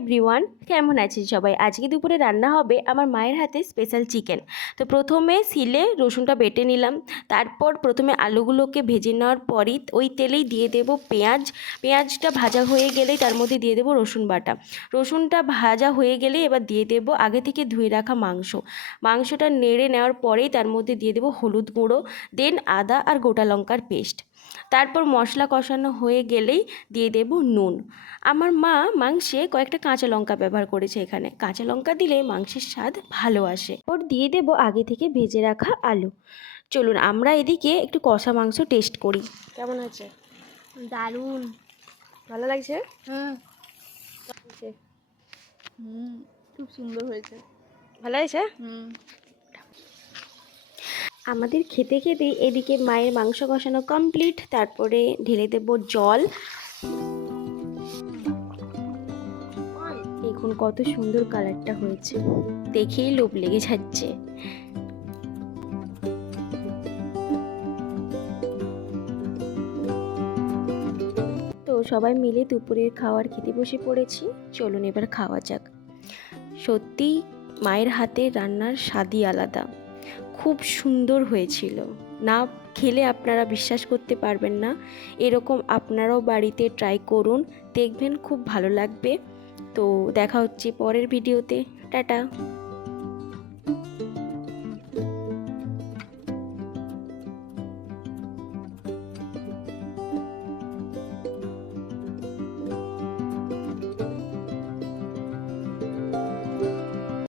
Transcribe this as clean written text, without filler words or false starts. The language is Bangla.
এভরিওয়ান, কেমন আছেন সবাই? আজকে দুপুরে রান্না হবে আমার মায়ের হাতে স্পেশাল চিকেন। তো প্রথমে শিলে রসুনটা বেটে নিলাম। তারপর প্রথমে আলুগুলোকে ভেজে নেওয়ার পরই ওই তেলেই দিয়ে দেব পেঁয়াজ। পেঁয়াজটা ভাজা হয়ে গেলেই তার মধ্যে দিয়ে দেব রসুন বাটা। রসুনটা ভাজা হয়ে গেলেই এবার দিয়ে দেব আগে থেকে ধুয়ে রাখা মাংস। মাংসটা নেড়ে নেওয়ার পরেই তার মধ্যে দিয়ে দেব হলুদ গুঁড়ো, দেন আদা আর গোটা লঙ্কার পেস্ট। তারপর মশলা কষানো হয়ে গেলেই দিয়ে দেব নুন। আমার মা মাংসে কয়েকটা কাঁচা লঙ্কা ব্যবহার করেছে, এখানে কাঁচা লঙ্কা দিলে মাংসের স্বাদ ভালো আসে। ওর দিয়ে দেব আগে থেকে ভেজে রাখা আলু। চলুন আমরা এদিকে একটু কষা মাংস টেস্ট করি। কেমন আছে? দারুণ। ভালো লাগছে? হুম খুব সুন্দর হয়েছে। ভালো হয়েছে? আমাদের খেতে খেতে এদিকে মায়ের মাংস কষানো কমপ্লিট। তারপরে ঢেলে দেব জল। দেখুন কত সুন্দর কালারটা হয়েছে, দেখেই লোভ লেগে যাচ্ছে। তো সবাই মিলে দুপুরের খাবার খেতে বসে পড়েছি। চলুন এবার খাওয়া যাক। সত্যি মায়ের হাতে রান্নার স্বাদই আলাদা, খুব সুন্দর হয়েছিল। না খেলে আপনারা বিশ্বাস করতে পারবেন না। এরকম আপনারাও বাড়িতে ট্রাই করুন, দেখবেন খুব ভালো লাগবে। তো দেখা হচ্ছে পরের ভিডিওতে। টাটা।